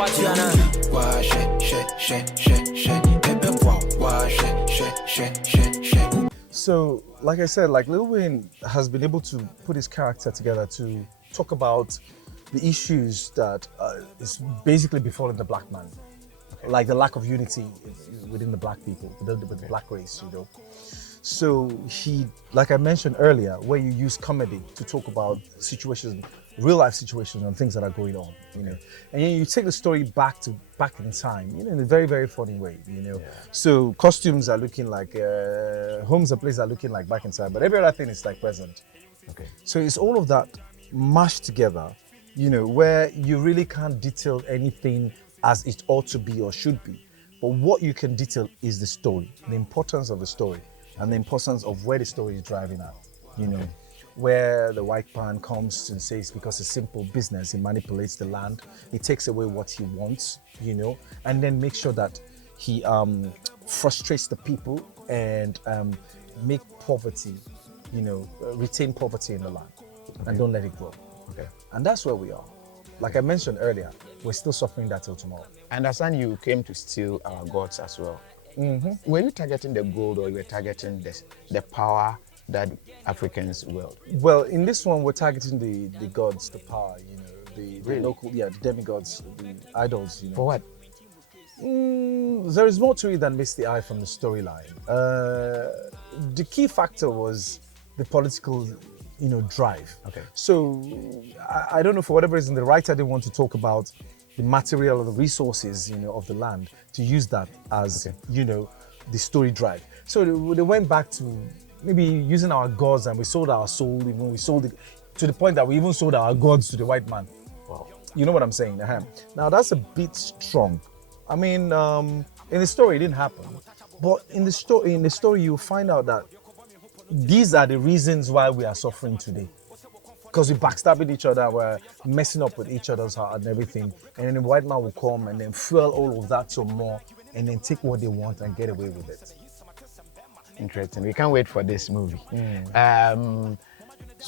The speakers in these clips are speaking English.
What you gonna? So, like I said, like Lil Wayne has been able to put his character together to talk about the issues that is basically befalling the black man, like the lack of unity within the black people, with the black race, you know. So he, like I mentioned earlier, where you use comedy to talk about situations, real life situations and things that are going on, you know. And then you take the story back in time, you know, in a very, very funny way, you know. So costumes are looking like, homes and places are looking like back in time, but every other thing is like present. Okay. So it's all of that mashed together, you know, where you really can't detail anything as it ought to be or should be. But what you can detail is the story, the importance of the story, and the importance of where the story is driving at, you know, where the white man comes and says because it's simple business, he manipulates the land, he takes away what he wants, you know, and then make sure that he frustrates the people and make poverty, you know, retain poverty in the land and don't let it grow. Okay. And that's where we are. Like I mentioned earlier, we're still suffering that till tomorrow. I understand you came to steal our gods as well. Were you targeting the gold or you were targeting the power that Africans wield? Well, in this one, we're targeting the gods, the power, you know, the local, the demigods, the idols, you know. For what? There is more to it than meets the eye from the storyline. The key factor was the political, you know, drive. Okay. So I don't know, for whatever reason, the writer didn't want to talk about the material or the resources, you know, of the land, to use that as, you know, the story drive. So they went back to maybe using our gods, and we sold our soul, even we sold it to the point that we even sold our gods to the white man. Wow. You know what I'm saying? Now that's a bit strong. I mean, in the story it didn't happen, but in the story you'll find out that these are the reasons why we are suffering today. Because we're backstabbing each other, we're messing up with each other's heart and everything. And then the white man will come and then fuel all of that some more and then take what they want and get away with it. Interesting. We can't wait for this movie. So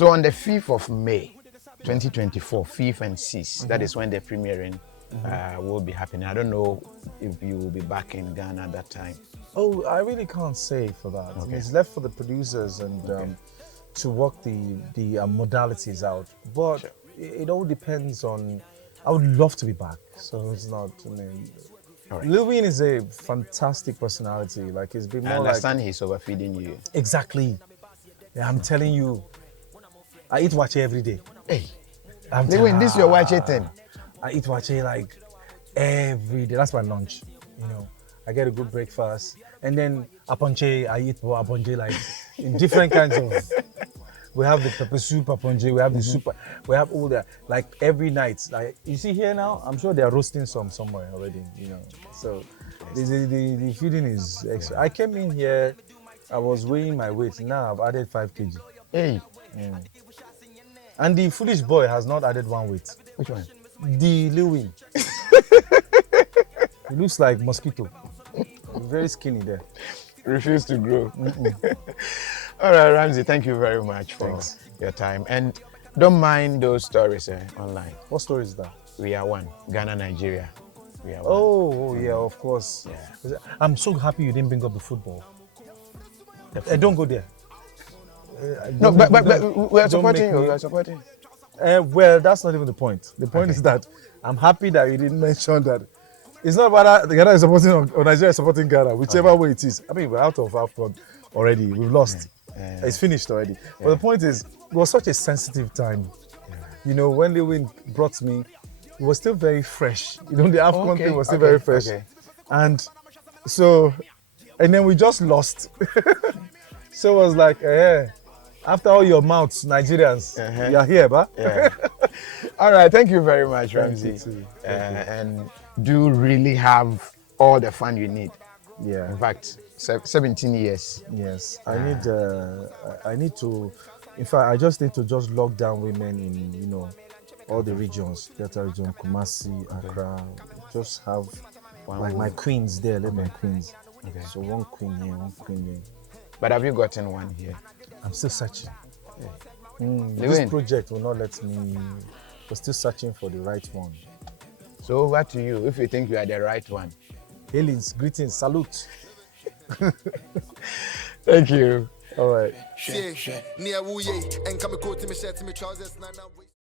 on the 5th of May, 2024, 5th and 6th, that is when the premiering will be happening. I don't know if you will be back in Ghana at that time. Oh, I really can't say for that. Okay. It's left for the producers and to work the modalities out. But it all depends on. I would love to be back. So it's not. I mean, Lil Wayne is a fantastic personality. Like, it's been more. I understand he's overfeeding you. Exactly. Yeah, I'm telling you. I eat wache every day. Hey, Lil Wayne, this is your wache thing. I eat wache like every day. That's my lunch. You know, I get a good breakfast, and then aponche. I eat aponche like in different kinds of. We have the pepper soup aponche. We have the soup. We have all that. Like every night. Like you see here now, I'm sure they are roasting some somewhere already. You know, so the feeding is extra. I came in here, I was weighing my weight. Now I've added 5 kg. Hey. And the foolish boy has not added 1 weight. Which one? The Lil Wayne. He looks like mosquito. Very skinny there. Refuse to grow. All right, Ramsey, thank you very much for your time. And don't mind those stories online. What story is that? We Are One, Ghana, Nigeria. We Are One. Oh, yeah, of course. Yeah. I'm so happy you didn't bring up the football. Don't go there. No, but we're supporting you. We're supporting. Well, that's not even the point. The point is that I'm happy that you didn't mention that. It's not about Ghana is supporting or Nigeria is supporting Ghana, whichever way it is. I mean, we're out of AFCON already. We've lost. It's finished already. But the point is, it was such a sensitive time. You know, when Lil Wayne brought me, it was still very fresh. You know, the AFCON thing was still very fresh. And so, and then we just lost. So it was like, after all your mouths, Nigerians, you are here, ba? All right, thank you very much, Ramsey. And do really have all the fun you need. Yeah. In fact, 17 years. Yes. I need to, in fact, I just need to just lock down women in, you know, all the regions, Delta region, Kumasi, Accra, just have like my queens there, let my queens. So 1 queen here, 1 queen there. But have you gotten one here? I'm still searching. This project will not let me. We're still searching for the right one. So over to you, if you think you are the right one. Hailings, greetings, salute. Thank you. All right.